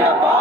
குருநாதா